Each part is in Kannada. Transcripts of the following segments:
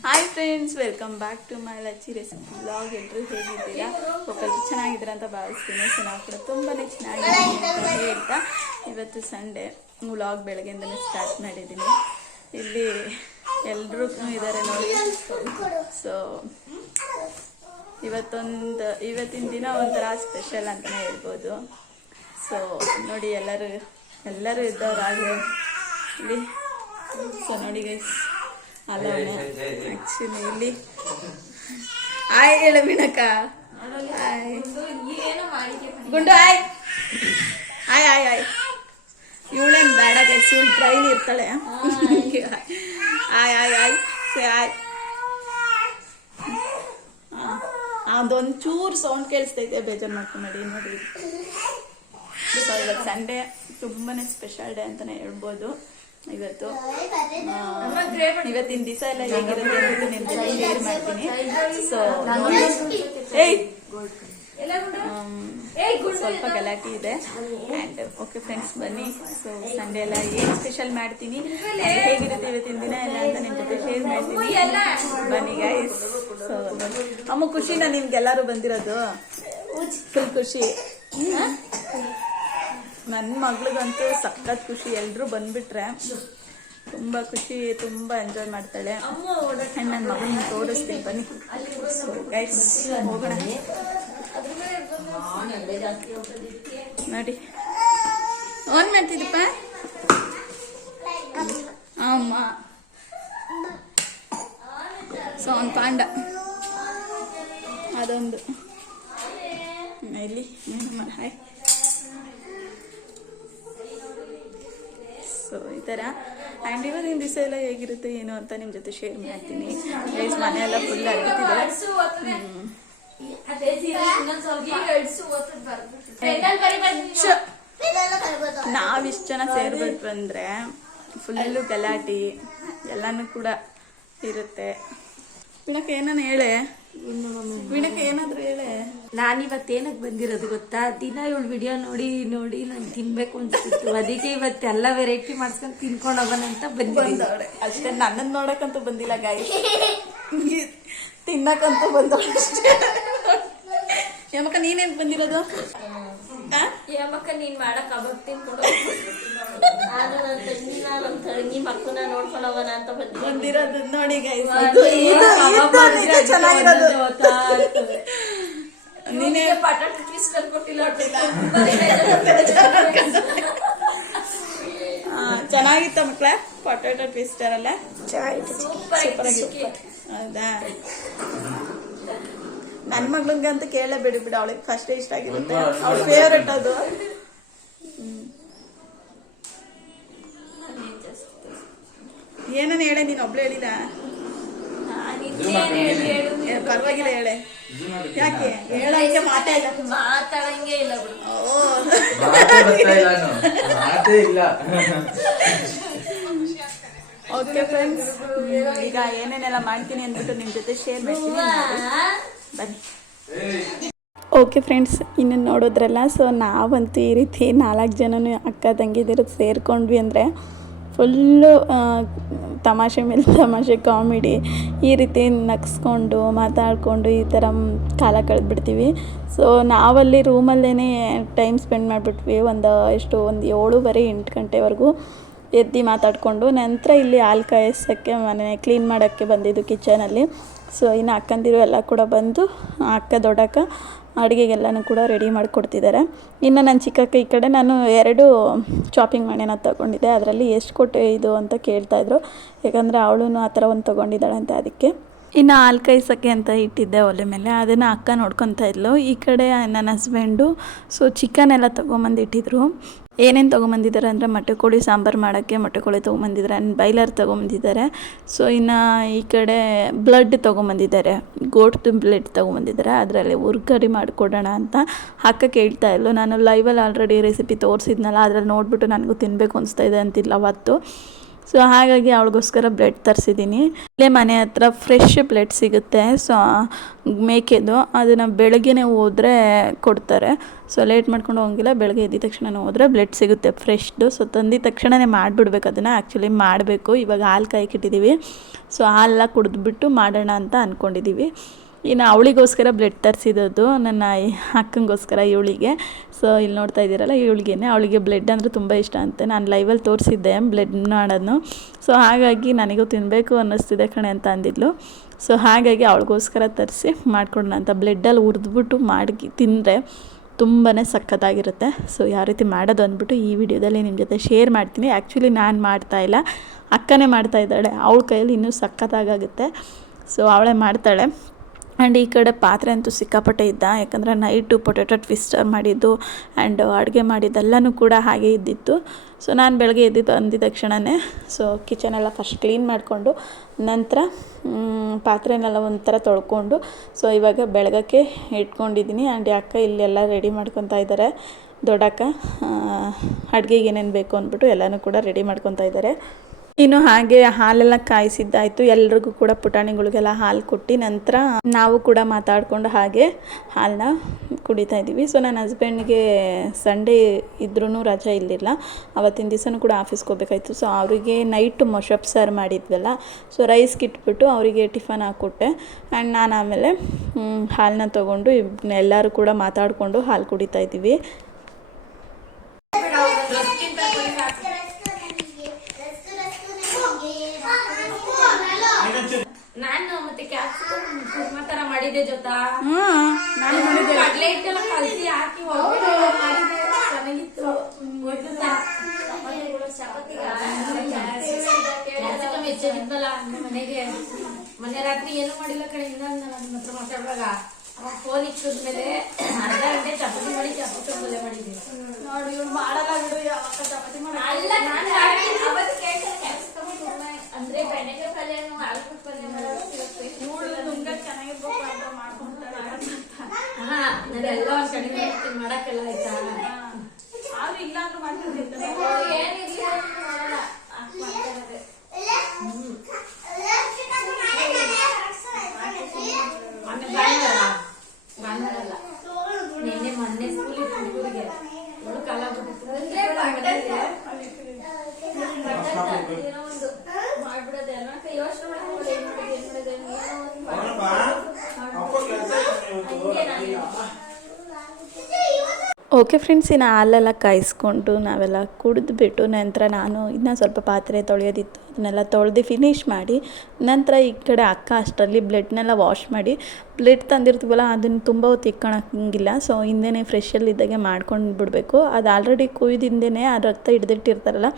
Hi friends welcome back to my Lachchi recipe blog ಎಲ್ಲರೂ ಹೇಗಿದ್ದೀರಾ? ಒಬ್ಬರು ಚೆನ್ನಾಗಿದ್ದೀರಾ ಅಂತ ಭಾವಿಸ್ತೀನಿ. ಸೊ ನಾವು ಕೂಡ ತುಂಬಾ ಚೆನ್ನಾಗಿದ್ದೀನಿ ಅಂತ ಇವತ್ತು ಸಂಡೇ ವ್ಲಾಗ್ ಬೆಳಗ್ಗೆಯಿಂದಲೇ ಸ್ಟಾರ್ಟ್ ಮಾಡಿದ್ದೀನಿ. ಇಲ್ಲಿ ಎಲ್ಲರೂ ಇದ್ದಾರೆ ನೋಡಿ. ಸೊ ಇವತ್ತೊಂದು, ಇವತ್ತಿನ ದಿನ ಒಂಥರ ಸ್ಪೆಷಲ್ ಅಂತಲೇ ಹೇಳ್ಬೋದು. ಸೊ ನೋಡಿ ಎಲ್ಲರೂ ಎಲ್ಲರೂ ಇದ್ದವರಾಗಲಿ. ಇಲ್ಲಿ ಸೊ ನೋಡಿ ಗೈಸ್ ಅಲ್ಲ ಆ್ಯಕ್ಚುಲಿ ಇಲ್ಲಿ. ಆಯ್ ಹೇಳ ಮೀನಕ್ಕ. ಆಯ್ ಗುಂಡು ಆಯ್ ಆಯ್ ಆಯ್ ಆಯ್ ಇವಳೇನು ಬೇಡ ಗೈಸ್ ಇವಳು ಟ್ರೈನ್ ಇರ್ತಾಳೆ. ಆಯ್ ಆಯ್ ಆಯ್ ಸೇ ಆಯ್ ಅದೊಂದು ಚೂರು ಸೌಂಡ್ ಕೇಳಿಸ್ತೈತೆ ಬೇಜಾರು ಮಾಡ್ಕೊಂಬೇಡಿ ನೋಡಿ ಸೊ ಇವತ್ತು ಸಂಡೇ ತುಂಬಾನೇ ಸ್ಪೆಷಲ್ ಡೇ ಅಂತಾನೆ ಹೇಳ್ಬೋದು. ಇವತ್ತು. ಇವತ್ತಿನ ದಿವಸ ಎಲ್ಲ ಹೇಗಿರುತ್ತೆ ಅಂದ್ಬಿಟ್ಟು ನಿಮ್ ಜೊತೆ ಶೇರ್ ಮಾಡ್ತೀನಿ ಸೊ ಸ್ವಲ್ಪ ಗಲಾಟೆ ಇದೆ. ಆ್ಯಂಡ್ ಓಕೆ ಫ್ರೆಂಡ್ಸ್ ಬನ್ನಿ. ಸೊ ಸಂಡೆ ಎಲ್ಲ ಏನು ಸ್ಪೆಷಲ್ ಮಾಡ್ತೀನಿ? ಹೇಗಿರುತ್ತೆ ಇವತ್ತಿನ ದಿನ ಎಲ್ಲ ಅಂತ ನಿಮ್ಮ ಜೊತೆ ಶೇರ್ ಮಾಡ್ತೀನಿ. ಬನ್ನಿ ಗೈಸ್ ಸೊ ಅಮ್ಮ ಖುಷಿನ ನಿಮ್ಗೆಲ್ಲರೂ ಬಂದಿರೋದು? ಫುಲ್ ಖುಷಿ. ನನ್ನ ಮಗಳಿಗಂತೂ ಸಖತ್ ಖುಷಿ. ಎಲ್ಲರೂ ಬಂದ್ಬಿಟ್ರೆ ತುಂಬಾ ಖುಷಿ, ತುಂಬಾ ಎಂಜಾಯ್ ಮಾಡ್ತಾಳೆ. ನನ್ನ ಮಗನ ತೋರಿಸ್ತೀನಿ. ಬನ್ನಿ. ಸೊ ಗೈಸ್ ಹೋಗೋಣ. ನೋಡಿ. ಆನ್ ಮಾಡ್ತಿದ್ದಪ್ಪ ಅಮ್ಮ. ಸೊ ಅವ್ನ ಪಾಂಡ. ಅದೊಂದು. ಇಲ್ಲಿ. ಹಾಯ್ ಸೊ, ಈ ಥರ ಆ್ಯಂಡ್ ಇವತ್ತಿನ ದಿವಸ ಎಲ್ಲ ಹೇಗಿರುತ್ತೆ, ಏನು ಅಂತ ನಿಮ್ಮ ಜೊತೆ ಶೇರ್ ಮಾಡ್ತೀನಿ. ಗೈಸ್ ಮನೆ ಎಲ್ಲ ಫುಲ್ ಅಡ್ತಿದ್ದಾರೆ ನಾವಿಷ್ಟು ಜನ ಸೇರ್ಬಿಟ್ಟು ಬಂದ್ರೆ ಫುಲ್ಲು ಗಲಾಟಿ, ಎಲ್ಲಾನು ಕೂಡ ಇರುತ್ತೆ. ವಿಣಕ್ಕೆ ಏನಾನ ಹೇಳೆ? ವೀಣಕ್ಕೆ ಏನಾದ್ರು ಹೇಳೆ? ನಾನಿವತ್ತೇನಕ್ ಬಂದಿರೋದು ಗೊತ್ತಾ? ದಿನ ಇವಳು ವಿಡಿಯೋ ನೋಡಿ ನೋಡಿ ನಂಗೆ ತಿನ್ಬೇಕು ಅನ್ಸ್ತಿತ್ತು. ಅದಕ್ಕೆ ಇವತ್ತು ಎಲ್ಲ ವೆರೈಟಿ ಮಾಡ್ಸ್ಕೊಂಡು ತಿನ್ಕೊಂಡು ಹೋಗೋಣ ಅಂತ ಬಂದಿದ್ದೀನಿ. ಅಷ್ಟೇ ನನ್ನನ್ನು ನೋಡಕ್ಕಂತೂ ಬಂದಿಲ್ಲ ಗಾಯಿ ತಿನ್ನಕ್ಕಂತೂ ಬಂದವಳು ಅಷ್ಟೇ. ಯಮಕ ನೀನೇನ್ ಬಂದಿರೋದು? ಆ? ಯಾಮಕ್ಕ ನೀನ್ ಮಾಡಕ್ ಕಬಾಬ್ ತಿನ್ಕೊಂಡು ನಾನು ನನ್ನ ತಂಗಿನ ನನ್ನ ತಂಗಿ ಮಕ್ಕಳನ್ನ ನೋಡ್ಕೊಂಡು ಹೋಗೋಣ ಅಂತ ಬಂದಿರೋದು ನೋಡಿ ಇದು ಇದು ಇದು ನಿಜ ಚೆನ್ನಾಗಿರೋದು. ನೀನೇ ಪಟಾಟ ಟ್ವಿಸ್ಟ್ ಕೊಟ್ಟಿಲ್ಲ ಆ, ಚೆನ್ನಾಗಿತ್ತ ಮಕ್ಳ? ಪಟಾಟೋ ಟ್ವಿಸ್ಟರ್ ಅಲ್ಲ? ಸೂಪರ್ ಆಗಿತ್ತು. ಹೌದಾ? ನನ್ನ ಮಗ್ಳಂಗೆ ಅಂತ ಕೇಳೇ ಬಿಡು ಬಿಡು ಅವಳಿಗೆ ಫಸ್ಟ್ ಇಷ್ಟ ಆಗಿರುತ್ತೆ. ಅವಳ ಫೇವ್ರೆಟ್ ಅದು. ಏನನ್ನ ಹೇಳೆ ನೀನ್ ಒಬ್ಳು ಹೇಳಿದ? ಪರವಾಗಿಲ್ಲ ಹೇಳೆ. ಯಾಕೆ? ಹೇಳಂಗೆ ಮಾತಾಡ ಇಲ್ಲ. ಮಾತಾಡಂಗೆ ಇಲ್ಲ ಬಿಡು. ಓ. ಮಾತೇ ಬರ್ತಾ ಇಲ್ಲ ನಾನು. ಮಾತೇ ಇಲ್ಲ. ಓಕೆ ಫ್ರೆಂಡ್ಸ್ ಈಗ ಏನೇನೆಲ್ಲ ಮಾಡ್ತೀನಿ ಅಂದ್ಬಿಟ್ಟು ನಿಮ್ಮ ಜೊತೆ ಶೇರ್ ಮಾಡ್ತೀನಿ. ಬನ್ನಿ. ಓಕೆ ಫ್ರೆಂಡ್ಸ್ ಇನ್ನು ನೋಡೋದ್ರಲ್ಲ ಸೊ ನಾವಂತೂ ಈ ರೀತಿ ನಾಲ್ಕು ಜನನು ಅಕ್ಕ ತಂಗಿದಿರು ಸೇರ್ಕೊಂಡ್ವಿ ಅಂದರೆ ಫುಲ್ಲು ತಮಾಷೆ ಮೇಲೆ ತಮಾಷೆ ಕಾಮಿಡಿ ಈ ರೀತಿ ನಗ್ಸ್ಕೊಂಡು, ಮಾತಾಡಿಕೊಂಡು ಈ ಥರ ಕಾಲ ಕಳೆದ್ಬಿಡ್ತೀವಿ. ಸೊ ನಾವಲ್ಲಿ ರೂಮಲ್ಲೇ ಟೈಮ್ ಸ್ಪೆಂಡ್ ಮಾಡಿಬಿಟ್ವಿ, ಒಂದು ಎಷ್ಟು, ಒಂದು ಏಳುವರೆ, ಎಂಟು ಗಂಟೆವರೆಗೂ ಎದ್ದು ಮಾತಾಡಿಕೊಂಡು, ನಂತರ ಇಲ್ಲಿ ಹಾಲು ಕಾಯಿಸೋಕ್ಕೆ ಮನೆ ಕ್ಲೀನ್ ಮಾಡೋಕ್ಕೆ ಬಂದಿದ್ದು ಕಿಚನಲ್ಲಿ ಸೊ ಇನ್ನು ಅಕ್ಕಂದಿರು ಎಲ್ಲ ಕೂಡ ಬಂದು, ಅಕ್ಕ, ದೊಡ್ಡಕ್ಕ ಅಡುಗೆಗೆಲ್ಲನೂ ಕೂಡ ರೆಡಿ ಮಾಡಿಕೊಡ್ತಿದ್ದಾರೆ. ಇನ್ನು ನನ್ನ ಚಿಕ್ಕಕ್ಕ ಈ ಕಡೆ ನಾನು ಎರಡು ಶಾಪಿಂಗ್ ಮಣೆನ ತೊಗೊಂಡಿದ್ದೆ. ಅದರಲ್ಲಿ ಎಷ್ಟು ಕೊಟ್ಟೆ ಇದು ಅಂತ ಕೇಳ್ತಾಯಿದ್ರು ಯಾಕಂದರೆ ಅವಳು ಆ ಥರ ಒಂದು ತೊಗೊಂಡಿದ್ದಾಳಂತೆ ಅದಕ್ಕೆ. ಇನ್ನು ಹಾಲು ಕಾಯಿಸೋಕ್ಕೆ ಅಂತ ಇಟ್ಟಿದ್ದೆ ಒಲೆ ಮೇಲೆ. ಅದನ್ನು ಅಕ್ಕ ನೋಡ್ಕೊತಾ ಇದ್ಲು. ಈ ಕಡೆ ನನ್ನ ಹಸ್ಬೆಂಡು ಸೊ ಚಿಕನ್ ಎಲ್ಲ ತೊಗೊಂಬಂದು ಇಟ್ಟಿದ್ರು. ಏನೇನು ತೊಗೊಂಬಂದಿದ್ದಾರೆ ಅಂದರೆ ಮೊಟ್ಟೆ ಕೋಳಿ ಸಾಂಬಾರು ಮಾಡೋಕ್ಕೆ ಮೊಟ್ಟೆ ಕೋಳಿ ತೊಗೊಂಬಂದಿದ್ದಾರೆ ಬೈಲರ್ ತೊಗೊಂಬಂದಿದ್ದಾರೆ. ಸೊ ಇನ್ನು ಈ ಕಡೆ ಬ್ಲಡ್ ತೊಗೊಂಬಂದಿದ್ದಾರೆ. ಗೋಟ್ದು ಬ್ಲಡ್ ತೊಗೊಂಬಂದಿದ್ದಾರೆ. ಅದರಲ್ಲಿ ಉರ್ಗರಿ ಮಾಡಿಕೊಡೋಣ ಅಂತ ಅಕ್ಕ ಕೇಳ್ತಾ ಇಲ್ಲ ನಾನು ಲೈವಲ್ಲಿ ಆಲ್ರೆಡಿ ರೆಸಿಪಿ ತೋರಿಸಿದ್ನಲ್ಲ, ಅದರಲ್ಲಿ ನೋಡಿಬಿಟ್ಟು ನನಗೂ ತಿನ್ನಬೇಕು ಅನಿಸ್ತಾ ಇದೆ ಅಂತಿಲ್ಲ ಅವತ್ತು. ಸೊ ಹಾಗಾಗಿ ಅವಳಿಗೋಸ್ಕರ ಬ್ರೆಡ್ ತರಿಸಿದ್ದೀನಿ. ಇಲ್ಲೇ ಮನೆ ಹತ್ರ ಫ್ರೆಶ್ ಬ್ಲೆಡ್ ಸಿಗುತ್ತೆ. ಸೊ ಮೇಕೆದು ಅದನ್ನು ಬೆಳಗ್ಗೆನೇ ಹೋದರೆ ಕೊಡ್ತಾರೆ. ಸೊ ಲೇಟ್ ಮಾಡ್ಕೊಂಡು ಹೋಗಿಲ್ಲ ಬೆಳಗ್ಗೆ ಎದ್ದ ತಕ್ಷಣ ಹೋದರೆ ಬ್ಲೆಡ್ ಸಿಗುತ್ತೆ ಫ್ರೆಶ್ದು ಸೊ ತಂದಿದ ತಕ್ಷಣನೇ ಮಾಡಿಬಿಡ್ಬೇಕು ಅದನ್ನು. ಆ್ಯಕ್ಚುಲಿ ಮಾಡಬೇಕು. ಇವಾಗ ಹಾಲು ಕಾಯಕ್ಕಿಟ್ಟಿದ್ದೀವಿ ಸೊ ಹಾಲೆಲ್ಲ ಕುಡಿದ್ಬಿಟ್ಟು ಮಾಡೋಣ ಅಂತ ಅಂದ್ಕೊಂಡಿದ್ದೀವಿ ಇನ್ನು ಅವಳಿಗೋಸ್ಕರ ಬ್ಲೆಡ್ ತರಿಸಿದ್ದು ನನ್ನ ಅಕ್ಕಂಗೋಸ್ಕರ ಇವಳಿಗೆ. ಸೊ ಇಲ್ಲಿ ನೋಡ್ತಾ ಇದ್ದೀರಲ್ಲ, ಇವಳಿಗೇನೆ. ಅವಳಿಗೆ ಬ್ಲೆಡ್ ಅಂದರೆ ತುಂಬ ಇಷ್ಟ ಅಂತೆ. ನಾನು ಲೈವಲ್ಲಿ ತೋರಿಸಿದ್ದೆ ಬ್ಲೆಡ್ ಮಾಡೋದನ್ನು. ಸೊ ಹಾಗಾಗಿ ನನಗೂ ತಿನ್ನಬೇಕು ಅನ್ನಿಸ್ತಿದೆ ಕಣೆ ಅಂತ ಅಂದಿದ್ಲು. ಸೊ ಹಾಗಾಗಿ ಅವಳಿಗೋಸ್ಕರ ತರಿಸಿ ಮಾಡ್ಕೊಡೋಣ ಅಂತ. ಬ್ಲೆಡ್ಡಲ್ಲಿ ಹುರಿದ್ಬಿಟ್ಟು ಮಾಡಿ ತಿಂದರೆ ತುಂಬಾ ಸಖತ್ತಾಗಿರುತ್ತೆ. ಸೊ ಯಾವ ರೀತಿ ಮಾಡೋದು ಅಂದ್ಬಿಟ್ಟು ಈ ವಿಡಿಯೋದಲ್ಲಿ ನಿಮ್ಮ ಜೊತೆ ಶೇರ್ ಮಾಡ್ತೀನಿ. ಆ್ಯಕ್ಚುಲಿ ನಾನು ಮಾಡ್ತಾ ಇಲ್ಲ. ಅಕ್ಕನೇ ಮಾಡ್ತಾ ಇದ್ದಾಳೆ. ಅವಳ ಕೈಯಲ್ಲಿ ಇನ್ನೂ ಸಖತ್ತಾಗುತ್ತೆ ಸೊ ಅವಳೇ ಮಾಡ್ತಾಳೆ. ಆ್ಯಂಡ್ ಈ ಕಡೆ ಪಾತ್ರೆ ಅಂತೂ ಸಿಕ್ಕಾಪಟ್ಟೆ ಇದ್ದ, ಯಾಕಂದರೆ ನೈಟು ಪೊಟೆಟೊ ಟ್ವಿಸ್ಟರ್ ಮಾಡಿದ್ದು ಆ್ಯಂಡ್ ಅಡುಗೆ ಮಾಡಿದ್ದೆಲ್ಲನೂ ಕೂಡ ಹಾಗೆ ಇದ್ದಿತ್ತು. ಸೊ ನಾನು ಬೆಳಗ್ಗೆ ಎದ್ದಿದ್ದು, ಅಂದಿದ್ದ ತಕ್ಷಣವೇ ಸೊ ಕಿಚನೆಲ್ಲ ಫಸ್ಟ್ ಕ್ಲೀನ್ ಮಾಡಿಕೊಂಡು ನಂತರ ಪಾತ್ರೆನೆಲ್ಲ ಒಂಥರ ತೊಳ್ಕೊಂಡು ಸೊ ಇವಾಗ ಬೆಳಗಕ್ಕೆ ಇಟ್ಕೊಂಡಿದ್ದೀನಿ ಆ್ಯಂಡ್ ಅಕ್ಕ ಇಲ್ಲೆಲ್ಲ ರೆಡಿ ಮಾಡ್ಕೊತಾ ಇದ್ದಾರೆ. ದೊಡ್ಡಕ್ಕ ಅಡುಗೆಗೆ ಏನೇನು ಬೇಕು ಅಂದ್ಬಿಟ್ಟು ಎಲ್ಲನೂ ಕೂಡ ರೆಡಿ ಮಾಡ್ಕೊತಾ ಇದ್ದಾರೆ. ಇನ್ನು ಹಾಗೆ ಹಾಲೆಲ್ಲ ಕಾಯಿಸಿದ್ದಾಯಿತು. ಎಲ್ರಿಗೂ ಕೂಡ ಪುಟಾಣಿಗಳಿಗೆಲ್ಲ ಹಾಲು ಕೊಟ್ಟು ನಂತರ ನಾವು ಕೂಡ ಮಾತಾಡಿಕೊಂಡು ಹಾಗೆ ಹಾಲನ್ನ ಕುಡಿತಾ ಇದ್ದೀವಿ. ಸೊ ನನ್ನ ಹಸ್ಬೆಂಡ್ಗೆ ಸಂಡೇ ಇದ್ರೂ ರಜೆ ಇರಲಿಲ್ಲ. ಅವತ್ತಿನ ದಿವಸನೂ ಕೂಡ ಆಫೀಸ್ಗೆ ಹೋಗ್ಬೇಕಾಯ್ತು. ಸೊ ಅವರಿಗೆ ನೈಟ್ ಮೊಷಪ್ ಸಾರು ಮಾಡಿದ್ವಲ್ಲ. ಸೊ ರೈಸ್ಗೆ ಇಟ್ಬಿಟ್ಟು ಅವರಿಗೆ ಟಿಫನ್ ಹಾಕ್ಕೊಟ್ಟೆ. ಆ್ಯಂಡ್ ನಾನು ಆಮೇಲೆ ಹಾಲನ್ನ ತೊಗೊಂಡು ಎಲ್ಲರೂ ಕೂಡ ಮಾತಾಡಿಕೊಂಡು ಹಾಲು ಕುಡಿತಾ ಇದ್ದೀವಿ ನಾನು ಮತ್ತೆ ಕ್ಯಾಪ್ಸಿಕಮ್ ಮಾಡಿದ್ದೆ ಜೊತಾ? ಹ್ಞೂ ನಾನು ಕಡ್ಲೆ ಹಿಟ್ಟೆಲ್ಲ ಕಲಸಿ ಹಾಕಿ ಒಬ್ಬಟ್ಟು ಮಾಡಿದ್ದೆ ಚೆನ್ನಾಗಿತ್ತು. ಹೆಚ್ಚಾಗಿದ್ವಲ್ಲ ಮನೆಗೆ. ಮನೆ ರಾತ್ರಿ ಏನು ಮಾಡಿಲ್ಲ ಕಡೆ ಇಲ್ಲ ನನ್ನ ಹತ್ರ ಮಾತಾಡುವಾಗ. ಫೋನ್ ಇಟ್ಟಿದ್ಮೇಲೆ ಅರ್ಧ ಗಂಟೆ ಚಪಾತಿ ಮಾಡಿ ಚಪಾತಿ ಮೊದಲೇ ಮಾಡಿದ್ದೆ ನೋಡಿ ಇವ್ರು ಮಾಡಲ್ಲ ಬಿಡು ಯಾವಾಗ ಚಪಾತಿ ಮಾಡಿ ಅಲ್ಲ ನಾನು ಅವತ್ತು ಅಂದ್ರೆ ಬೆಣ್ಣೆಗೆ ಪಲ್ಯ ಆಲೂ ಪಲ್ಯ ಮಾಡೋದು ನೋಡು ತುಂಬ ಚೆನ್ನಾಗಿರ್ಬೇಕು ಅಂತ ಮಾಡ್ಕೊಂತಾರೆ ಎಲ್ಲ ಒಂದ್ ಕಡಿಮೆ ಮಾಡ್ತೀನಿ ಮಾಡಕ್ಕೆಲ್ಲ ಆಯ್ತಾ? ಆದ್ರೂ ಇಲ್ಲ ಅಂದ್ರೆ ಮಾಡ್ತಿರ್ತಾರೆ ಏನಿರ್ಲಿ ಅಂತ ಮಾಡಲ್ಲ ಅಷ್ಟ್ ಮಾಡ್ತಾ ಇರೋದೆ. ಮೊನ್ನೆ ಭಾನುವಾರ ಭಾನುವಾರ ಅಲ್ಲ ನಿನ್ನೆ ಮೊನ್ನೆ ಸ್ಕೂಲಿಗೆ ಹುಡುಗರಿಗೆ ಇವಳು ಕಾಲ ಏನೋ ಒಂದು ಮಾಡ್ಬಿಡೋದೆ ಅಲ್ವಾ ಯೋಚನೆ ಮಾಡ್ಕೊಂಡು ಏನ್ ಮಾಡೋದು ಏನ್ ಮಾಡೋದು ಏನೋ ಒಂದು ಹಂಗೆ ನಾನು ಓಕೆ ಫ್ರೆಂಡ್ಸ್, ಇನ್ನು ಹಾಲೆಲ್ಲ ಕಾಯಿಸ್ಕೊಂಡು ನಾವೆಲ್ಲ ಕುಡಿದ್ಬಿಟ್ಟು ನಂತರ ನಾನು ಇನ್ನೂ ಸ್ವಲ್ಪ ಪಾತ್ರೆ ತೊಳೆಯೋದಿತ್ತು, ಅದನ್ನೆಲ್ಲ ತೊಳೆದು ಫಿನಿಶ್ ಮಾಡಿ ನಂತರ ಈ ಕಡೆ ಅಕ್ಕ ಅಷ್ಟರಲ್ಲಿ ಬ್ಲೆಡ್ನೆಲ್ಲ ವಾಶ್ ಮಾಡಿ, ಬ್ಲೆಡ್ ತಂದಿರ್ತೀವಲ್ಲ ಅದನ್ನು ತುಂಬ ಹೊತ್ತು ಇಕ್ಕೊಳಂಗಿಲ್ಲ ಸೊ ಹಿಂದೆ ಫ್ರೆಶಲ್ಲಿದ್ದಾಗೆ ಮಾಡ್ಕೊಂಡು ಬಿಡಬೇಕು ಅದು ಆಲ್ರೆಡಿ ಕುಯ್ದಿಂದೇ ಆ ರಕ್ತ ಹಿಡ್ದಿಟ್ಟಿರ್ತಾರಲ್ಲ,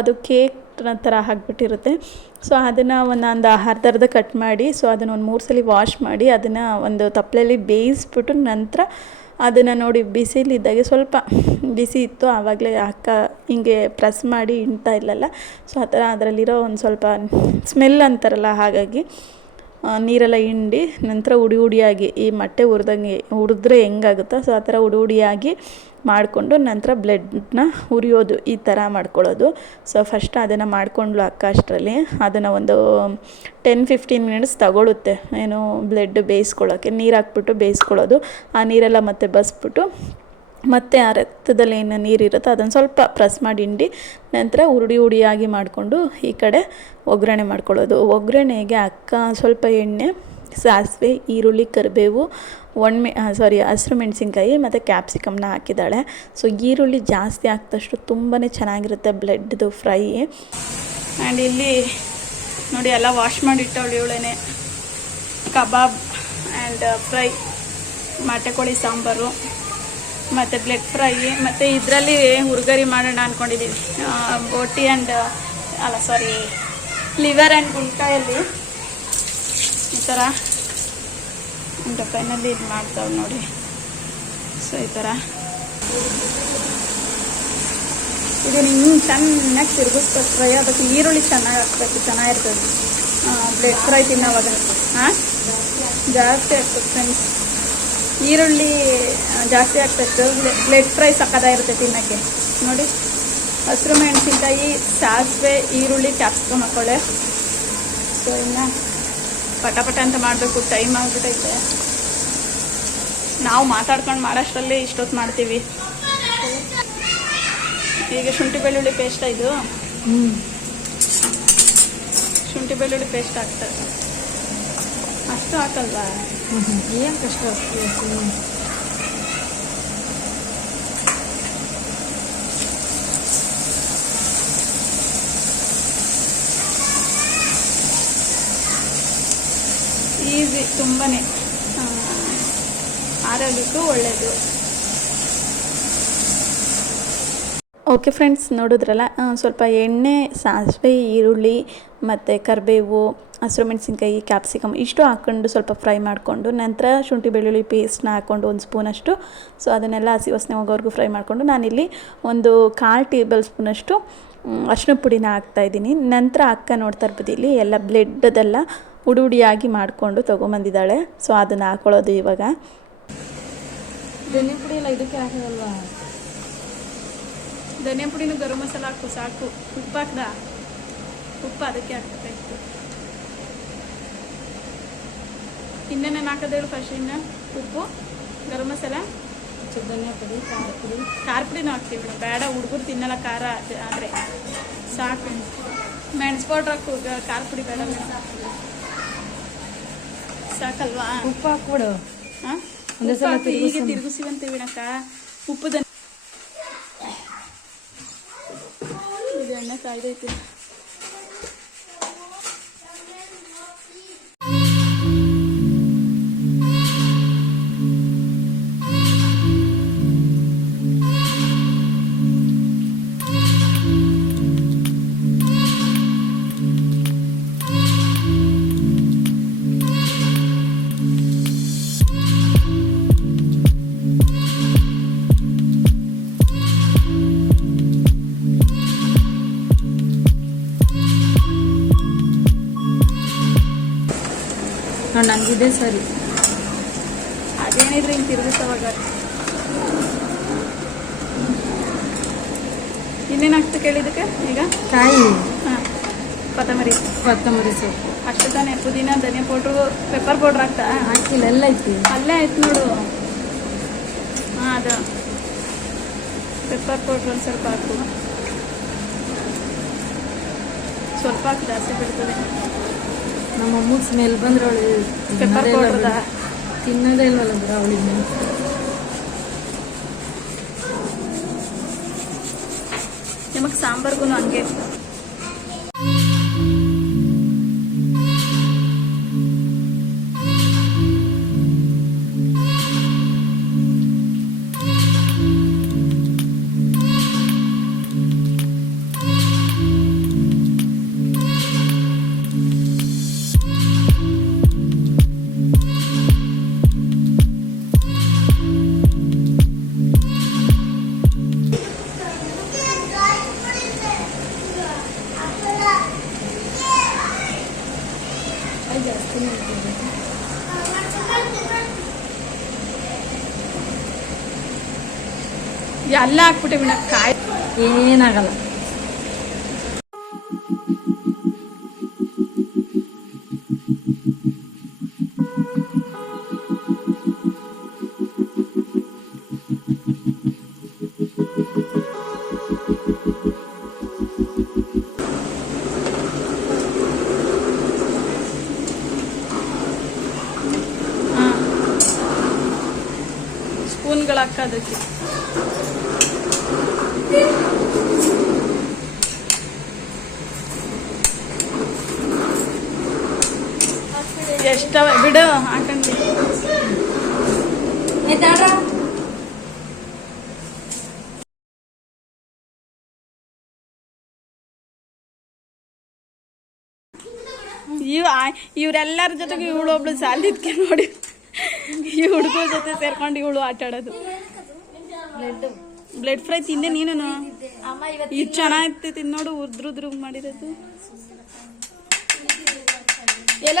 ಅದು ಕೇಕ್ ಥರ ಹಾಕ್ಬಿಟ್ಟಿರುತ್ತೆ ಸೊ ಅದನ್ನು ಒಂದೊಂದು ಅರ್ಧ ಅರ್ಧ ಕಟ್ ಮಾಡಿ ಸೊ ಅದನ್ನು ಒಂದು ಮೂರು ಸಲ ವಾಶ್ ಮಾಡಿ, ಅದನ್ನು ಒಂದು ತಪ್ಪಲೆಯಲ್ಲಿ ಬೇಯಿಸ್ಬಿಟ್ಟು ನಂತರ ಅದನ್ನು ನೋಡಿ ಬಿಸಿಲಿದ್ದಾಗೆ ಸ್ವಲ್ಪ ಬಿಸಿ ಇತ್ತು, ಆವಾಗಲೇ ಅಕ್ಕ ಹಿಂಗೆ ಪ್ರೆಸ್ ಮಾಡಿ ಹಿಂಡ್ತಾ ಇಲ್ಲಲ್ಲ ಸೊ ಆ ಥರ ಅದರಲ್ಲಿರೋ ಒಂದು ಸ್ವಲ್ಪ ಸ್ಮೆಲ್ ಅಂತಾರಲ್ಲ ಹಾಗಾಗಿ. ನೀರೆಲ್ಲ ಹಿಂಡಿ ನಂತರ ಉಡಿ ಉಡಿಯಾಗಿ ಈ ಮೊಟ್ಟೆ ಹುರಿದಂಗೆ ಹುರಿದ್ರೆ ಹೆಂಗಾಗುತ್ತೋ ಸೊ ಆ ಥರ ಉಡಿ ಉಡಿಯಾಗಿ ಮಾಡಿಕೊಂಡು ನಂತರ ಬ್ಲೆಡ್ನ ಉರಿಯೋದು ಈ ಥರ ಮಾಡ್ಕೊಳ್ಳೋದು. ಸೊ ಫಸ್ಟ್ ಅದನ್ನು ಮಾಡಿಕೊಂಡ್ಲು ಅಕ್ಕ ಅಷ್ಟರಲ್ಲಿ. ಅದನ್ನು ಒಂದು ಟೆನ್ ಫಿಫ್ಟೀನ್ ಮಿನಿಟ್ಸ್ ತಗೊಳುತ್ತೆ ಏನು ಬ್ಲಡ್ ಬೇಯಿಸ್ಕೊಳ್ಳೋಕ್ಕೆ ನೀರು ಹಾಕ್ಬಿಟ್ಟು ಬೇಯಿಸ್ಕೊಳ್ಳೋದು. ಆ ನೀರೆಲ್ಲ ಮತ್ತೆ ಬಸ್ಬಿಟ್ಟು ಮತ್ತು ಆ ರಕ್ತದಲ್ಲಿ ಏನು ನೀರಿರುತ್ತೋ ಅದನ್ನು ಸ್ವಲ್ಪ ಪ್ರೆಸ್ ಮಾಡಿ ಹಿಂಡಿ, ನಂತರ ಉರುಡಿ ಉಡಿಯಾಗಿ ಮಾಡಿಕೊಂಡು ಈ ಕಡೆ ಒಗ್ಗರಣೆ ಮಾಡ್ಕೊಳ್ಳೋದು. ಒಗ್ಗರಣೆಗೆ ಅಕ್ಕ ಸ್ವಲ್ಪ ಎಣ್ಣೆ, ಸಾಸಿವೆ, ಈರುಳ್ಳಿ, ಕರಿಬೇವು, ಒಣಮೆ ಸಾರಿ ಹಸಿರು ಮೆಣಸಿನ್ಕಾಯಿ ಮತ್ತು ಕ್ಯಾಪ್ಸಿಕಮ್ನ ಹಾಕಿದ್ದಾಳೆ. ಸೊ ಈರುಳ್ಳಿ ಜಾಸ್ತಿ ಹಾಕಿದಷ್ಟು ತುಂಬಾ ಚೆನ್ನಾಗಿರುತ್ತೆ ಬ್ಲೆಡ್ದು ಫ್ರೈ. ಆ್ಯಂಡ್ ಇಲ್ಲಿ ನೋಡಿ ಎಲ್ಲ ವಾಶ್ ಮಾಡಿಟ್ಟವಳು ಇವಳೇನೆ. ಕಬಾಬ್ ಆ್ಯಂಡ್ ಫ್ರೈ ಕೋಳಿ ಸಾಂಬಾರು. ಮತ್ತು ಬ್ಲೆಡ್ ಫ್ರೈ ಮತ್ತು ಇದರಲ್ಲಿ ಹುರ್ಗರಿ ಮಾಡೋಣ ಅಂದ್ಕೊಂಡಿದ್ದೀವಿ ಬೋಟಿ ಆ್ಯಂಡ್ ಅಲ್ಲ ಸಾರಿ ಲಿವರ್ ಆ್ಯಂಡ್ ಗುಂಡ್ಕಾಯಲ್ಲಿ ಈ ಥರ ಪೆನ್ನಲ್ಲಿ ಇದು ಮಾಡ್ತಾವೆ ನೋಡಿ. ಸೊ ಈ ಥರ ಇದು ಹಿಂಗೆ ಚೆನ್ನಾಗಿ ತಿರುಗಿಸ್ಬೇಕು. ಫ್ರೈ ಅದಕ್ಕೆ ಈರುಳ್ಳಿ ಚೆನ್ನಾಗಿ ಹಾಕ್ಬೇಕು, ಚೆನ್ನಾಗಿರ್ತದೆ. ಬ್ಲೆಡ್ ಫ್ರೈ ತಿನ್ನೋವಾಗ. ಹಾಂ ಜಾಸ್ತಿ ಆಗ್ತದೆ ಫ್ರೆಂಡ್ಸ್ ಈರುಳ್ಳಿ ಜಾಸ್ತಿ ಆಗ್ತಾಯಿತ್ತು ಬ್ಲೆಡ್ ಫ್ರೈ ಸಕ್ಕದಾಗಿರುತ್ತೆ ತಿನ್ನೋಕ್ಕೆ. ನೋಡಿ ಹಸಿರು ಮೆಣಸಿನಕಾಯಿ ಸಾಸಿವೆ ಈರುಳ್ಳಿ ಕ್ಯಾಪ್ಸಿಕಮ್ ಹಾಕೊಳ್ಳೆ. ಸೊ ಇನ್ನು ಪಟ ಅಂತ ಮಾಡಬೇಕು ಟೈಮ್ ಆಗ್ಬಿಟ್ಟೈತೆ ನಾವು ಮಾತಾಡ್ಕೊಂಡು ಮಾಡೋಷ್ಟರಲ್ಲಿ ಇಷ್ಟೊತ್ತು ಮಾಡ್ತೀವಿ. ಈಗ ಶುಂಠಿ ಬೆಳ್ಳುಳ್ಳಿ ಪೇಸ್ಟ್ ಇದು? ಶುಂಠಿ ಬೆಳ್ಳುಳ್ಳಿ ಪೇಸ್ಟ್ ಹಾಕ್ತಾರೆ ಅಷ್ಟು ಹಾಕಲ್ವಾ? ಏನು ಕಷ್ಟ ಆಗ್ತದೆ. ಈಸಿ ತುಂಬಾ ಆರೋಗ್ಯಕ್ಕೂ ಒಳ್ಳೆಯದು ಓಕೆ ಫ್ರೆಂಡ್ಸ್ ನೋಡಿದ್ರಲ್ಲ ಸ್ವಲ್ಪ ಎಣ್ಣೆ ಸಾಸಿವೆ ಈರುಳ್ಳಿ ಮತ್ತು ಕರಿಬೇವು, ಹಸಿರು ಮೆಣಸಿನ್ಕಾಯಿ ಕ್ಯಾಪ್ಸಿಕಮ್ ಇಷ್ಟು ಹಾಕ್ಕೊಂಡು ಸ್ವಲ್ಪ ಫ್ರೈ ಮಾಡಿಕೊಂಡು ನಂತರ ಶುಂಠಿ, ಬೆಳ್ಳುಳ್ಳಿ ಪೇಸ್ಟ್ನ ಹಾಕ್ಕೊಂಡು ಒಂದು ಸ್ಪೂನಷ್ಟು ಸೊ ಅದನ್ನೆಲ್ಲ ಹಸಿ ವಾಸನೆ ಹೋಗೋವರೆಗೂ ಫ್ರೈ ಮಾಡಿಕೊಂಡು ನಾನಿಲ್ಲಿ ಒಂದು ಕಾಲು ಟೇಬಲ್ ಸ್ಪೂನಷ್ಟು ಅರಿಶಿನ ಪುಡಿನ ಹಾಕ್ತಾಯಿದ್ದೀನಿ ನಂತರ ಅಕ್ಕ ನೋಡ್ತಾ ಇರ್ಬೋದು ಇಲ್ಲಿ ಎಲ್ಲ ಬ್ಲೆಡ್ಡದೆಲ್ಲ ಉಡಿ ಉಡಿಯಾಗಿ ಮಾಡಿಕೊಂಡು ತೊಗೊಂಬಂದಿದ್ದಾಳೆ. ಸೊ ಅದನ್ನು ಹಾಕ್ಕೊಳ್ಳೋದು ಇವಾಗ. ಧನಿಯಾ ಪುಡಿ ಎಲ್ಲ ಇದಕ್ಕೆ ಹಾಕೋದಲ್ವಾ ಧನಿಯಾ ಪುಡಿನೂ ಗರಂ ಮಸಾಲ ಹಾಕು, ಸಾಕು. ಉಪ್ಪು ಹಾಕ್ದ ಉಪ್ಪು ಅದಕ್ಕೆ ಹಾಕ್ಬೇಕಾಯ್ತು ಇನ್ನೇನೇನು ಹಾಕೋದೇಳು ಫಸ್ಟ್ ಇನ್ನು ಉಪ್ಪು ಗರಂ ಮಸಾಲ ಧನಿಯಾ ಪುಡಿ ಖಾರ ಪುಡಿ. ಖಾರ ಪುಡಿನೂ ಹಾಕ್ತೀವಿ ಮೇಡಮ್ ಬೇಡ ಹುಡುಗರು ತಿನ್ನಲ್ಲ ಖಾರ ಆದರೆ. ಸಾಕು. ಮೆಣಸು ಪೌಡ್ರ್ ಹಾಕು ಖಾರ ಪುಡಿ ಬೇಡ ಮೇಡಮ್ ಸಾಕಲ್ವಾ? ಉಪ್ಪು ಹಾಕ್ಬಿಡು. ಹಾಂ? ಹೀಗೆ. ತಿರುಗಿಸಿವಂತೀವಿ ನಕ್ಕ ಉಪ್ಪು ಇದು ಎಣ್ಣೆ ಕಾಯ್ದೈತಿ. ನನಗಿದೆ ಸರಿ. ಅದೇನಿದ್ರೆ ಹಿಂಗೆ ತಿರುಗಿಸವಾಗ ಇನ್ನೇನು ಹಾಕ್ತು ಕೇಳಿದಕ್ಕೆ ಈಗ? ಕಾಯಿ. ಹಾಂ. ಕೊತ್ತಂಬರಿ. ಕೊತ್ತಂಬರಿ ಸೊಪ್ಪು. ಅಷ್ಟು ತಾನೇ ಪುದೀನ ಧನಿಯಾ ಪೌಡ್ರು ಪೆಪ್ಪರ್ ಪೌಡ್ರ್ ಹಾಕ್ತಾ ಹಾಕಿಲ್ಲ ಎಲ್ಲ ಐತಿ. ಅಲ್ಲೇ ಆಯ್ತು ನೋಡು. ಹಾಂ ಅದು. ಪೆಪ್ಪರ್ ಪೌಡ್ರ್ ಒಂದು ಸ್ವಲ್ಪ ಹಾಕು. ಸ್ವಲ್ಪ ಹಾಕಿ ಜಾಸ್ತಿ ಬೀಳ್ತದೆ ನಮ್ಮ ಅಮ್ಮಗ್ ಸ್ಮೆಲ್ ಬಂದ್ರೆ ಅವಳು ತಿನ್ನೋದೇ ಇಲ್ವಲ್ಲ ಬಿಡ ಅವಳಿಗೆ. ನಿಮಗೆ ಸಾಂಬಾರ್ಗೂ ಹಂಗೆ. ಎಲ್ಲ ಹಾಕ್ಬಿಟ್ಟೆ ಬಿಡ ಕಾಯಿ ಏನಾಗಲ್ಲ ಹಾಂ ಸ್ಪೂನ್ಗಳು ಹಾಕೋದಕ್ಕೆ ಎಷ್ಟವ ಬಿಡು ಹಾಕೊಂಡು ಇವ್ ಇವ್ರೆಲ್ಲರ ಜೊತೆಗೆ ಇವಳು ಒಬ್ಳು ಸಾಲಿದ್ಕೆ ನೋಡಿ ಈ ಹುಡುಗರ ಜೊತೆ ಸೇರ್ಕೊಂಡು ಇವಳು ಆಟ ಆಡೋದು ಬ್ಲೆಡ್ ಫ್ರೈ ತಿಂದೆ ನೀನು ಇದು ಚೆನ್ನಾಗಿರ್ತೈತಿ ನೋಡು ಉದ್ರು ಉದ್ರು ಮಾಡಿರೋದು. ಎಲ್ಲ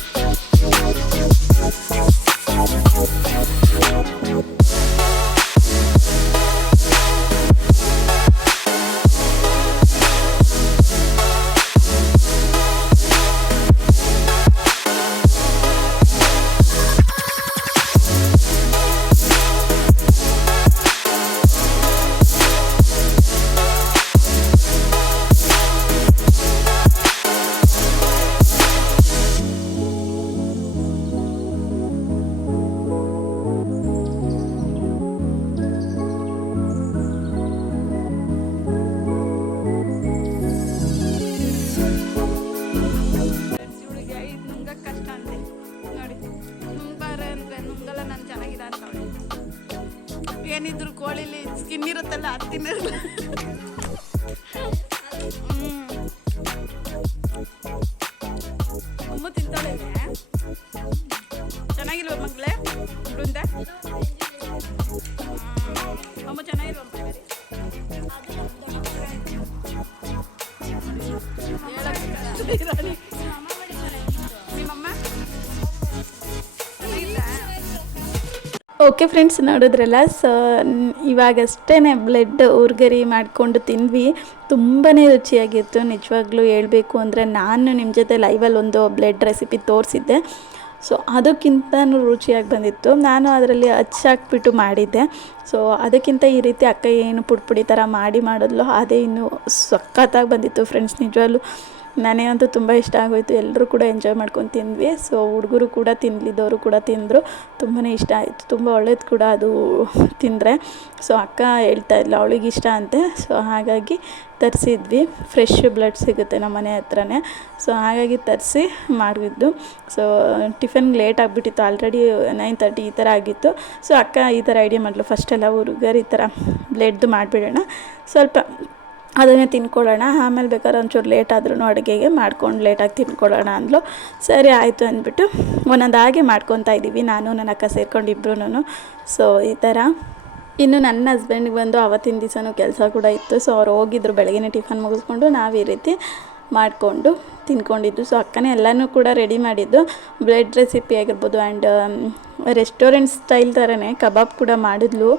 ಓಕೆ ಫ್ರೆಂಡ್ಸ್ ನೋಡಿದ್ರಲ್ಲ ಸೊ ಇವಾಗಷ್ಟೇ ಬ್ಲಡ್ ಉರ್ಗರಿ ಮಾಡಿಕೊಂಡು ತಿಂದ್ವಿ. ತುಂಬಾ ರುಚಿಯಾಗಿತ್ತು, ನಿಜವಾಗ್ಲೂ ಹೇಳಬೇಕು ಅಂದರೆ ನಾನು ನಿಮ್ಮ ಜೊತೆ ಲೈವಲ್ಲಿ ಒಂದು ಬ್ಲೆಡ್ ರೆಸಿಪಿ ತೋರಿಸಿದ್ದೆ. ಸೊ ಅದಕ್ಕಿಂತನೂ ರುಚಿಯಾಗಿ ಬಂದಿತ್ತು. ನಾನು ಅದರಲ್ಲಿ ಹಚ್ಚಾಕ್ಬಿಟ್ಟು ಮಾಡಿದ್ದೆ. ಸೊ ಅದಕ್ಕಿಂತ ಈ ರೀತಿ ಅಕ್ಕ ಏನು ಪುಡಿ ಪುಡಿ ಥರ ಮಾಡಿ ಮಾಡಿದ್ಲು, ಅದೇ ಇನ್ನೂ ಸಖತ್ತಾಗಿ ಬಂದಿತ್ತು ಫ್ರೆಂಡ್ಸ್ ನಿಜವಾಗ್ಲೂ. ನನಗಂತೂ ತುಂಬ ಇಷ್ಟ ಆಗೋಯಿತು. ಎಲ್ಲರೂ ಕೂಡ ಎಂಜಾಯ್ ಮಾಡ್ಕೊಂಡು ತಿಂದ್ವಿ. ಸೊ ಹುಡುಗರು ಕೂಡ ತಿನ್ನಲಿದ್ದವರು ಕೂಡ ತಿಂದರು. ತುಂಬಾ ಇಷ್ಟ ಆಯಿತು. ತುಂಬ ಒಳ್ಳೇದು ಕೂಡ ಅದು ತಿಂದರೆ. ಸೊ ಅಕ್ಕ ಹೇಳ್ತಾ ಇಲ್ಲ ಅವಳಿಗೆ ಇಷ್ಟ ಅಂತೆ. ಸೊ ಹಾಗಾಗಿ ತರಿಸಿದ್ವಿ. ಫ್ರೆಶ್ ಬ್ಲಡ್ ಸಿಗುತ್ತೆ ನಮ್ಮ ಮನೆ ಹತ್ರನೇ. ಸೊ ಹಾಗಾಗಿ ತರಿಸಿ ಮಾಡಿದ್ದು ಸೊ ಟಿಫನ್ಗೆ ಲೇಟ್ ಆಗಿಬಿಟ್ಟಿತ್ತು. ಆಲ್ರೆಡಿ ನೈನ್ ತರ್ಟಿ ಈ ಥರ ಆಗಿತ್ತು. ಸೊ ಅಕ್ಕ ಈ ಥರ ಐಡಿಯಾ ಮಾಡಲು. ಫಸ್ಟೆಲ್ಲ ಹುಡುಗರು ಈ ಥರ ಬ್ಲಡ್ದು ಮಾಡಿಬಿಡೋಣ. ಸ್ವಲ್ಪ ಅದನ್ನೇ ತಿನ್ಕೊಳ್ಳೋಣ. ಆಮೇಲೆ ಬೇಕಾದ್ರೆ ಒಂಚೂರು ಲೇಟ್ ಆದ್ರೂ ಅಡುಗೆಗೆ ಮಾಡ್ಕೊಂಡು ಲೇಟಾಗಿ ತಿನ್ಕೊಳ್ಳೋಣ ಅಂದ್ಲು. ಸರಿ ಆಯಿತು ಅಂದ್ಬಿಟ್ಟು ಒಂದೊಂದಾಗೆ ಮಾಡ್ಕೊತಾ ಇದ್ದೀವಿ. ನಾನು, ನನ್ನ ಅಕ್ಕ ಸೇರ್ಕೊಂಡು ಇಬ್ಬರೂನು ಸೊ ಈ ಥರ ಇನ್ನು ನನ್ನ ಹಸ್ಬೆಂಡ್ಗೆ ಬಂದು ಅವತ್ತಿನ ದಿವಸನೂ ಕೆಲಸ ಕೂಡ ಇತ್ತು. ಸೊ ಅವ್ರು ಹೋಗಿದ್ರು ಬೆಳಗ್ಗೆ ಟಿಫನ್ ಮುಗಿಸ್ಕೊಂಡು. ನಾವು ಈ ರೀತಿ ಮಾಡಿಕೊಂಡು ತಿನ್ಕೊಂಡಿದ್ದು. ಸೊ ಅಕ್ಕನೇ ಎಲ್ಲನೂ ಕೂಡ ರೆಡಿ ಮಾಡಿದ್ದು. ಬ್ರೆಡ್ ರೆಸಿಪಿ ಆಗಿರ್ಬೋದು ಆ್ಯಂಡ್ ರೆಸ್ಟೋರೆಂಟ್ ಸ್ಟೈಲ್ ಥರನೇ ಕಬಾಬ್ ಕೂಡ ಮಾಡಿದ್ಲು.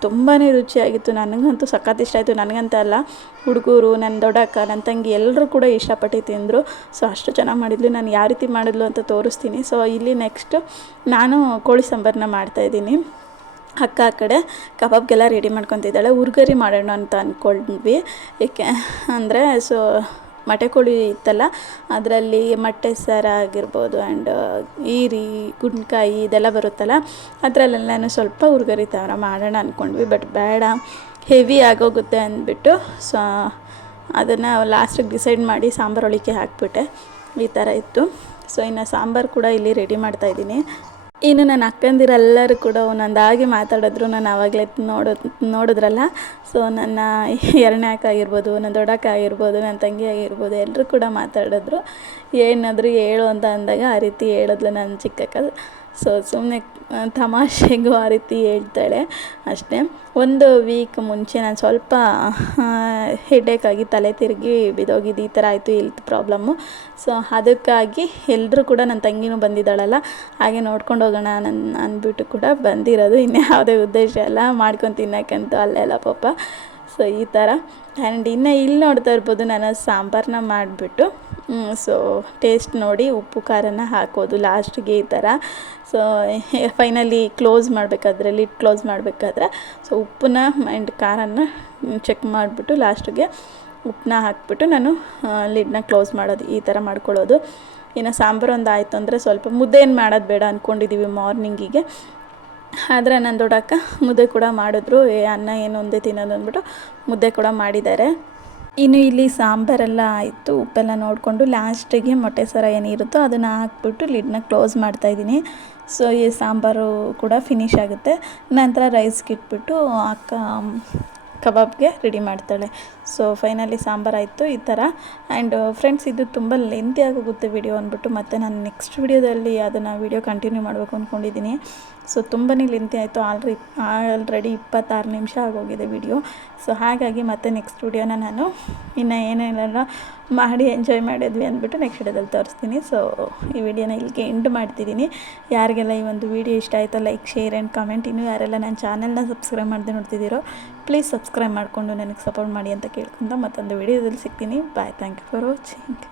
ತುಂಬಾ ರುಚಿಯಾಗಿತ್ತು. ನನಗಂತೂ ಸಖತ್ ಇಷ್ಟ ಆಯಿತು. ನನಗಂತ ಅಲ್ಲ, ಹುಡುಗರು ನನ್ನ ದೊಡ್ಡಕ್ಕ ನನ್ನ ತಂಗಿ ಎಲ್ಲರೂ ಕೂಡ ಇಷ್ಟಪಟ್ಟು ತಿಂದರು. ಸೊ, ಅಷ್ಟು ಚೆನ್ನಾಗಿ ಮಾಡಿದ್ಲು. ನಾನು ಯಾವ ರೀತಿ ಮಾಡಿದ್ಲು ಅಂತ ತೋರಿಸ್ತೀನಿ. ಸೊ, ಇಲ್ಲಿ ನೆಕ್ಸ್ಟು ನಾನು ಕೋಳಿ ಸಾಂಬಾರನ್ನ ಮಾಡ್ತಾಯಿದ್ದೀನಿ ಅಕ್ಕ ಆ ಕಡೆ ಕಬಾಬ್ಗೆಲ್ಲ ರೆಡಿ ಮಾಡ್ಕೊತಿದ್ದಾಳೆ. ಉರ್ಗರಿ ಮಾಡೋಣ ಅಂತ ಅಂದ್ಕೊಂಡ್ವಿ ಏಕೆ, ಅಂದರೆ, ಸೊ ಮೊಟ್ಟೆ ಕೋಳಿ ಇತ್ತಲ್ಲ, ಅದರಲ್ಲಿ ಮೊಟ್ಟೆ ಸರ ಆಗಿರ್ಬೋದು ಆ್ಯಂಡ್ ಈರಿ, ಗುಂಡ್ಕಾಯಿ ಇದೆಲ್ಲ ಬರುತ್ತಲ್ಲ, ಅದರಲ್ಲೆಲ್ಲನೂ ಸ್ವಲ್ಪ ಹುರ್ಗರಿ ಥರ ಮಾಡೋಣ ಅಂದ್ಕೊಂಡ್ವಿ ಬಟ್ ಬೇಡ ಹೆವಿ ಆಗೋಗುತ್ತೆ ಅಂದ್ಬಿಟ್ಟು ಸೊ ಅದನ್ನು ಲಾಸ್ಟಿಗೆ ಡಿಸೈಡ್ ಮಾಡಿ ಸಾಂಬಾರು ಒಳಿಕೆ ಹಾಕಿಬಿಟ್ಟೆ, ಈ ಥರ ಇತ್ತು. ಸೊ ಇನ್ನು ಸಾಂಬಾರು ಕೂಡ ಇಲ್ಲಿ ರೆಡಿ ಮಾಡ್ತಾಯಿದ್ದೀನಿ ಇನ್ನು ನನ್ನ ಅಕ್ಕಂದಿರೆಲ್ಲರೂ ಕೂಡ ಒಂದೊಂದಾಗಿ ಮಾತಾಡಿದ್ರು. ನಾನು ಆವಾಗಲೇ ನೋಡೋ, ನೋಡಿದ್ರಲ್ಲ? ಸೊ ನನ್ನ ಎರಡನೇ ಅಕ್ಕ ಆಗಿರ್ಬೋದು, ನನ್ನ ದೊಡ್ಡಕ್ಕ ಆಗಿರ್ಬೋದು, ನನ್ನ ತಂಗಿ ಆಗಿರ್ಬೋದು ಎಲ್ಲರೂ ಕೂಡ ಮಾತಾಡಿದ್ರು. ಏನಾದರೂ ಹೇಳು ಅಂತ ಅಂದಾಗ ಆ ರೀತಿ ಹೇಳಿದ್ಲು ನನ್ನ ಚಿಕ್ಕಕ್ಕ. ಸೊ ಸುಮ್ಮನೆ ತಮಾಷೆಗೂ ಆ ರೀತಿ ಹೇಳ್ತಾಳೆ. ಅಷ್ಟೇ. ಒಂದು ವೀಕ್ ಮುಂಚೆ ನಾನು ಸ್ವಲ್ಪ ಹೆಡೇಕಾಗಿ ತಲೆ ತಿರುಗಿ ಬಿದೋಗಿದ್ದು ಈ ಥರ ಆಯಿತು ಹೆಲ್ತ್ ಪ್ರಾಬ್ಲಮ್ಮು ಸೊ ಅದಕ್ಕಾಗಿ ಎಲ್ಲರೂ ಕೂಡ ನನ್ನ ತಂಗಿನೂ ಬಂದಿದ್ದಾಳಲ್ಲ. ಹಾಗೆ ನೋಡ್ಕೊಂಡು ಹೋಗೋಣ ನನ್ನ ಅಂದ್ಬಿಟ್ಟು ಕೂಡ ಬಂದಿರೋದು ಇನ್ಯಾವುದೇ ಉದ್ದೇಶ ಅಲ್ಲ ಮಾಡ್ಕೊಂಡು ತಿನ್ನೋಕ್ಕಂತೂ ಅಲ್ಲೆಲ್ಲ ಪಾಪ. ಸೊ ಈ ಥರ ಆ್ಯಂಡ್ ಇನ್ನು ಇಲ್ಲಿ ನೋಡ್ತಾ ಇರ್ಬೋದು ನಾನು ಸಾಂಬಾರನ್ನ ಮಾಡಿಬಿಟ್ಟು. ಸೊ ಟೇಸ್ಟ್ ನೋಡಿ ಉಪ್ಪು, ಖಾರನ ಹಾಕೋದು ಲಾಸ್ಟಿಗೆ ಈ ಥರ ಸೊ ಫೈನಲಿ ಕ್ಲೋಸ್ ಮಾಡಬೇಕಾದ್ರೆ ಲಿಡ್ ಕ್ಲೋಸ್ ಮಾಡಬೇಕಾದ್ರೆ ಸೊ ಉಪ್ಪನ್ನ ಆ್ಯಂಡ್ ಖಾರನ ಚೆಕ್ ಮಾಡಿಬಿಟ್ಟು ಲಾಸ್ಟಿಗೆ ಉಪ್ಪನ್ನ ಹಾಕ್ಬಿಟ್ಟು ನಾನು ಲಿಡ್ನ ಕ್ಲೋಸ್ ಮಾಡೋದು, ಈ ಥರ ಮಾಡ್ಕೊಳ್ಳೋದು. ಇನ್ನು ಸಾಂಬಾರು ಒಂದು ಆಯಿತು ಅಂದರೆ ಸ್ವಲ್ಪ ಮುದ್ದೆ ಏನು ಮಾಡೋದು ಬೇಡ ಅಂದ್ಕೊಂಡಿದ್ದೀವಿ ಮಾರ್ನಿಂಗಿಗೆ ಆದರೆ ನನ್ನ ದೊಡ್ಡಕ್ಕ ಮುದ್ದೆ ಕೂಡ ಮಾಡಿದ್ರು, ಏ, ಅನ್ನ ಏನು ಒಂದೇ ತಿನ್ನೋದು ಅಂದ್ಬಿಟ್ಟು ಮುದ್ದೆ ಕೂಡ ಮಾಡಿದ್ದಾರೆ. ಇನ್ನು ಇಲ್ಲಿ ಸಾಂಬಾರೆಲ್ಲ ಆಯಿತು, ಉಪ್ಪೆಲ್ಲ ನೋಡಿಕೊಂಡು ಲಾಸ್ಟಿಗೆ ಮೊಟ್ಟೆ ಸರ ಏನಿರುತ್ತೋ ಅದನ್ನು ಹಾಕ್ಬಿಟ್ಟು ಲಿಡ್ನ ಕ್ಲೋಸ್ ಮಾಡ್ತಾಯಿದ್ದೀನಿ ಸೊ ಈ ಸಾಂಬಾರು ಕೂಡ ಫಿನಿಶ್ ಆಗುತ್ತೆ. ನಂತರ ರೈಸ್ಗೆ ಇಟ್ಬಿಟ್ಟು ಅಕ್ಕ ಕಬಾಬ್ಗೆ ರೆಡಿ ಮಾಡ್ತಾಳೆ. ಸೊ ಫೈನಲಿ ಸಾಂಬಾರಾಯಿತು ಈ ಥರ. ಆ್ಯಂಡ್ ಫ್ರೆಂಡ್ಸ್ ಇದು ತುಂಬ ಲೆಂತಿ ಆಗೋಗುತ್ತೆ ವಿಡಿಯೋ ಅಂದ್ಬಿಟ್ಟು ಮತ್ತು ನಾನು ನೆಕ್ಸ್ಟ್ ವಿಡಿಯೋದಲ್ಲಿ ಅದನ್ನು ವಿಡಿಯೋ ಕಂಟಿನ್ಯೂ ಮಾಡಬೇಕು ಅಂದ್ಕೊಂಡಿದ್ದೀನಿ ಸೊ ತುಂಬಾ ಲೆಂತಿ ಆಯಿತು. ಆಲ್ರಿ ಆಲ್ರೆಡಿ ಇಪ್ಪತ್ತಾರು ನಿಮಿಷ ಆಗೋಗಿದೆ ವಿಡಿಯೋ ಸೊ ಹಾಗಾಗಿ ಮತ್ತೆ ನೆಕ್ಸ್ಟ್ ವಿಡಿಯೋನ ನಾನು ಇನ್ನು ಏನೇನೆಲ್ಲ ಮಾಡಿ ಎಂಜಾಯ್ ಮಾಡಿದ್ವಿ ಅಂದ್ಬಿಟ್ಟು ನೆಕ್ಸ್ಟ್ ವಿಡಿಯೋದಲ್ಲಿ ತೋರಿಸ್ತೀನಿ. ಸೊ ಈ ವಿಡಿಯೋನ ಇಲ್ಲಿಗೆ ಎಂಡ್ ಮಾಡ್ತಿದ್ದೀನಿ. ಯಾರಿಗೆಲ್ಲ ಈ ಒಂದು ವಿಡಿಯೋ ಇಷ್ಟ ಆಯಿತು ಲೈಕ್ ಶೇರ್ ಆ್ಯಂಡ್ ಕಮೆಂಟ್ ಇನ್ನೂ ಯಾರೆಲ್ಲ ನನ್ನ ಚಾನಲ್ನ ಸಬ್ಸ್ಕ್ರೈಬ್ ಮಾಡದೆ ನೋಡ್ತಿದ್ದೀರೋ ಪ್ಲೀಸ್ ಸಬ್ಸ್ಕ್ರೈಬ್ ಮಾಡಿಕೊಂಡು ನನಗೆ ಸಪೋರ್ಟ್ ಮಾಡಿ ಅಂತ ಕೇಳ್ಕೊಂತ ಮತ್ತೊಂದು ವಿಡಿಯೋದಲ್ಲಿ ಸಿಗ್ತೀನಿ. Bye thank you for watching